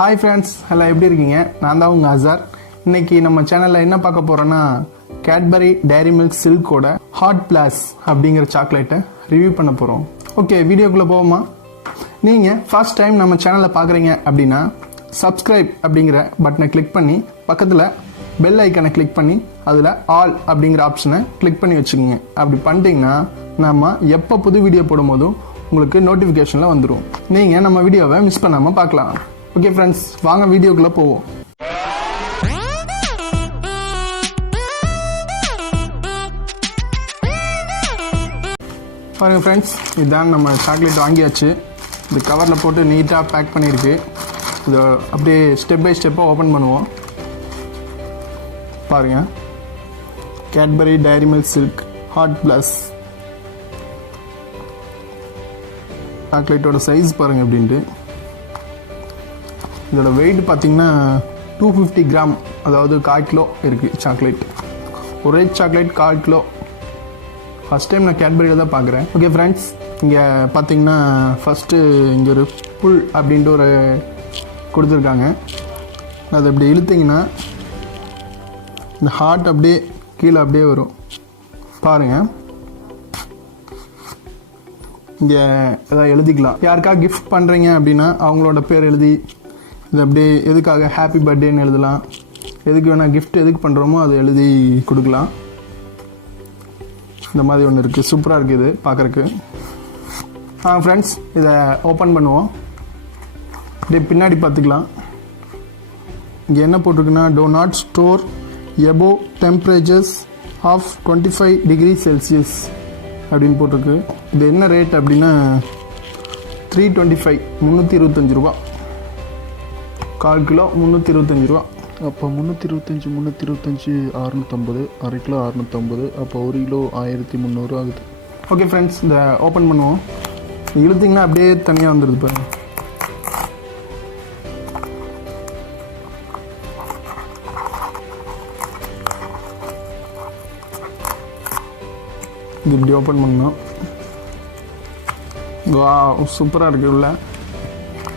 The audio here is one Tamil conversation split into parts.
ஹாய் ஃப்ரெண்ட்ஸ், எல்லாம் எப்படி இருக்கீங்க? நான் தான் உங்கள் அசார். இன்னைக்கு நம்ம சேனலில் என்ன பார்க்க போகிறோன்னா கேட்பரி DairyMilkSilkோட ஹார்ட்ப்ளஷ் அப்படிங்கிற சாக்லேட்டை ரிவ்யூ பண்ண போகிறோம். ஓகே, வீடியோக்குள்ளே போவோமா? நீங்கள் ஃபர்ஸ்ட் டைம் நம்ம சேனலை பார்க்குறீங்க அப்படின்னா சப்ஸ்கிரைப் அப்படிங்கிற பட்டனை கிளிக் பண்ணி பக்கத்தில் பெல் ஐக்கனை கிளிக் பண்ணி அதில் ஆல் அப்படிங்கிற ஆப்ஷனை கிளிக் பண்ணி வச்சுக்கோங்க. அப்படி பண்ணிட்டீங்கன்னா நம்ம எப்போ புது வீடியோ போடும்போதும் உங்களுக்கு நோட்டிஃபிகேஷனில் வந்துடும். நீங்கள் நம்ம வீடியோவை மிஸ் பண்ணாமல் பார்க்கலாம். ஓகே ஃப்ரெண்ட்ஸ், வாங்க வீடியோக்குள்ளே போவோம். பாருங்கள் ஃப்ரெண்ட்ஸ், இதுதான் நம்ம சாக்லேட் வாங்கியாச்சு. இது கவரில் போட்டு நீட்டாக பேக் பண்ணியிருக்கு. இதை அப்படியே ஸ்டெப் பை ஸ்டெப்பாக ஓப்பன் பண்ணுவோம். பாருங்கள், கேட்பரி DairyMilkSilk ஹார்ட்ப்ளஷ் சாக்லேட்டோட சைஸ் பாருங்கள் எப்படின்ட்டு. இதோட வெயிட் பார்த்தீங்கன்னா 250 கிராம், அதாவது 1/4 கிலோ இருக்குது சாக்லேட். ஒரே சாக்லேட் 1/4 கிலோ. ஃபஸ்ட் டைம் நான் கேட்பரியில் தான் பார்க்குறேன். ஓகே ஃப்ரெண்ட்ஸ், இங்கே பார்த்தீங்கன்னா ஃபஸ்ட்டு இங்கே ஒரு புல் அப்படின்ட்டு ஒரு கொடுத்துருக்காங்க. அதை அப்படி இழுத்திங்கன்னா இந்த ஹார்ட் அப்படியே கீழே அப்படியே வரும். பாருங்கள், இங்கே எதாவது எழுதிக்கலாம். யாருக்காக கிஃப்ட் பண்ணுறீங்க அப்படின்னா அவங்களோட பேர் எழுதி இது அப்படியே எதுக்காக ஹாப்பி பர்த்டேன்னு எழுதலாம். எதுக்கு வேணால் கிஃப்ட் எதுக்கு பண்ணுறோமோ அதை எழுதி கொடுக்கலாம். இந்த மாதிரி ஒன்று இருக்குது, சூப்பராக இருக்குது இது பார்க்குறக்கு. ஃப்ரெண்ட்ஸ், இதை ஓப்பன் பண்ணுவோம். அப்படியே பின்னாடி பார்த்துக்கலாம். இங்கே என்ன போட்டிருக்குன்னா do not store above temperatures of 25 degree Celsius அப்படின்னு போட்டிருக்கு. இது என்ன ரேட் அப்படின்னா 325, 325 ரூபா. 1/4 கிலோ 325 ரூபா. அப்போ 325 650, 1/2 கிலோ 650, அப்போ 1 கிலோ 1300 ஆகுது. ஓகே ஃப்ரெண்ட்ஸ், இதை ஓப்பன் பண்ணுவோம். இழுத்திங்கன்னா அப்படியே தனியாக வந்துடுது பாருங்க. இது இப்படி ஓப்பன் பண்ணோம். சூப்பராக இருக்குது. உள்ள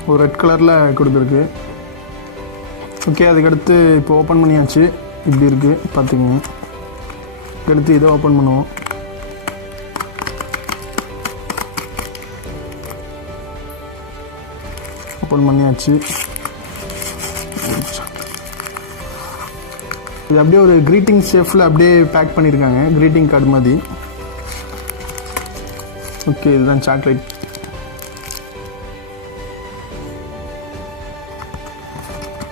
ஒரு ரெட் கலரில் கொடுத்துருக்கு. ஓகே, அதுக்கடுத்து இப்போ ஓப்பன் பண்ணியாச்சு. இப்படி இருக்குது பார்த்துக்குங்க. அடுத்து இதை ஓப்பன் பண்ணுவோம். ஓப்பன் பண்ணியாச்சு. இது அப்படியே ஒரு க்ரீட்டிங் ஷேஃபில் அப்படியே பேக் பண்ணியிருக்காங்க, க்ரீட்டிங் கார்டு மாதிரி. ஓகே, இதுதான் சாக்லேட்.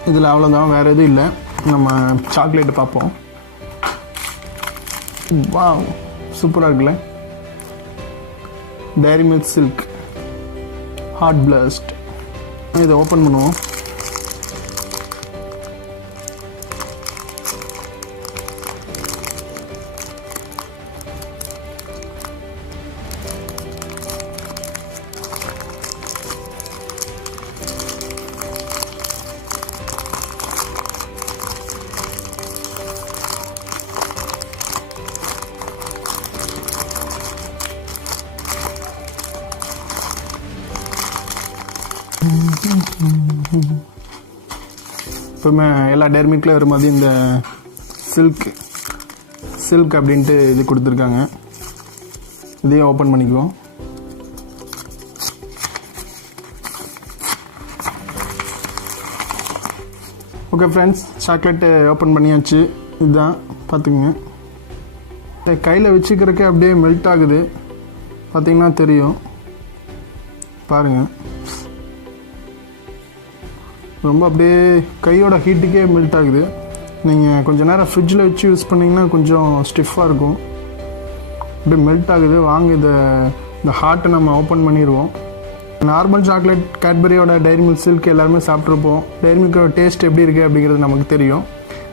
இதில் அவ்வளோதான், வேறு எதுவும் இல்லை. நம்ம சாக்லேட்டு பார்ப்போம். வாவ், சூப்பராக இருக்குல்ல. DairyMilkSilk ஹார்ட்ப்ளஷ். இதை ஓப்பன் பண்ணுவோம். இப்போமே எல்லா டேர்மிக்கில் வர மாதிரி இந்த சில்க் அப்படின்ட்டு இது கொடுத்துருக்காங்க. இதையும் ஓப்பன் பண்ணிக்குவோம். ஓகே ஃப்ரெண்ட்ஸ், சாக்லேட்டு ஓப்பன் பண்ணியாச்சு. இதுதான் பார்த்துக்குங்க. கையில் வச்சுக்கிறக்கே அப்படியே மெல்ட் ஆகுது, பார்த்திங்கன்னா தெரியும். பாருங்கள், ரொம்ப அப்படியே கையோட ஹீட்டுக்கே மெல்ட் ஆகுது. நீங்கள் கொஞ்சம் நேரம் ஃப்ரிட்ஜில் வச்சு யூஸ் பண்ணிங்கன்னா கொஞ்சம் ஸ்டிஃபாக இருக்கும். அப்படியே மெல்ட் ஆகுது. வாங்க இந்த ஹார்ட்டை நம்ம ஓப்பன் பண்ணிடுவோம். நார்மல் சாக்லேட் கேட்பரியோட DairyMilkSilk எல்லாருமே சாப்பிட்ருப்போம். DairyMilkோட டேஸ்ட் எப்படி இருக்குது அப்படிங்கிறது நமக்கு தெரியும்.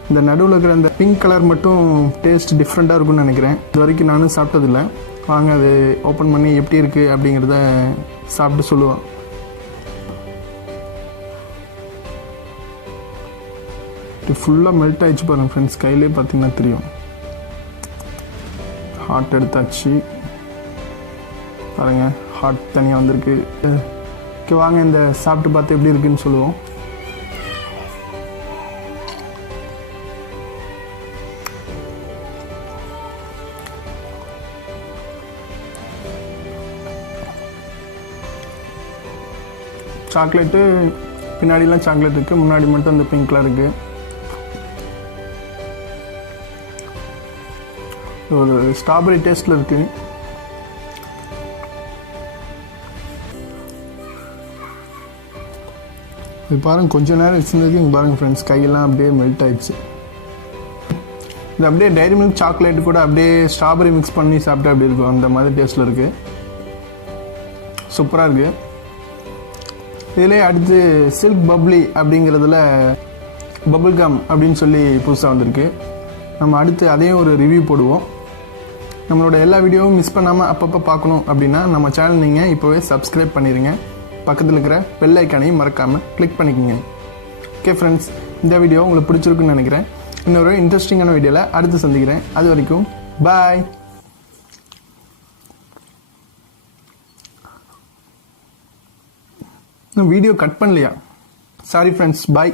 இந்த நடுவில் இருக்கிற இந்த பிங்க் கலர் மட்டும் டேஸ்ட் டிஃப்ரெண்ட்டாக இருக்கும்னு நினைக்கிறேன். இது வரைக்கும் நானும் சாப்பிட்டதில்லை. வாங்க அது ஓப்பன் பண்ணி எப்படி இருக்குது அப்படிங்கிறத சாப்பிட்டு சொல்லுவோம். ஃபுல்லாக மெல்ட் ஆகிடுச்சு பாருங்கள் ஃப்ரெண்ட்ஸ். கையிலே பார்த்தீங்கன்னா தெரியும். ஹார்ட் எடுத்தாச்சு பாருங்கள், ஹார்ட் தனியாக வந்திருக்கு. ஓகே, வாங்க இந்த சாப்பிட்டு பார்த்து எப்படி இருக்குன்னு சொல்லுவோம். சாக்லேட்டு பின்னாடிலாம் சாக்லேட் இருக்குது, முன்னாடி மட்டும் அந்த பிங்க் கலர் இருக்குது. ஒரு ஸ்ட்ராபெரி டேஸ்ட்டில் இருக்குது. இது பாருங்கள், கொஞ்சம் நேரம் வச்சுருந்ததுக்கு இங்கே பாருங்கள் ஃப்ரெண்ட்ஸ், கையெல்லாம் அப்படியே மெல்ட் ஆயிடுச்சு. இது அப்படியே டைரி மில்க் சாக்லேட் கூட அப்படியே ஸ்ட்ராபெரி மிக்ஸ் பண்ணி சாப்பிட்டா அப்படி இருக்கும், அந்த மாதிரி டேஸ்ட்டில் இருக்குது. சூப்பராக இருக்குது. இதிலே அடுத்து சில்க் பப்ளி அப்படிங்கிறதுல பபுள் கம் அப்படின்னு சொல்லி புதுசாக வந்திருக்கு. நம்ம அடுத்து அதையும் ஒரு ரிவ்யூ போடுவோம். நம்மளோட எல்லா வீடியோவும் மிஸ் பண்ணாமல் அப்பப்போ பார்க்கணும் அப்படின்னா நம்ம சேனல் நீங்கள் இப்போவே சப்ஸ்கிரைப் பண்ணிடுங்க. பக்கத்தில் இருக்கிற பெல் ஐக்கானையும் மறக்காமல் கிளிக் பண்ணிக்கோங்க. ஓகே ஃப்ரெண்ட்ஸ், இந்த வீடியோ உங்களுக்கு பிடிச்சிருக்குன்னு நினைக்கிறேன். இன்னொரு இன்ட்ரெஸ்டிங்கான வீடியோவில் அடுத்து சந்திக்கிறேன். அது வரைக்கும் பாய். வீடியோ கட் பண்ணலையா? சாரி ஃப்ரெண்ட்ஸ், பாய்.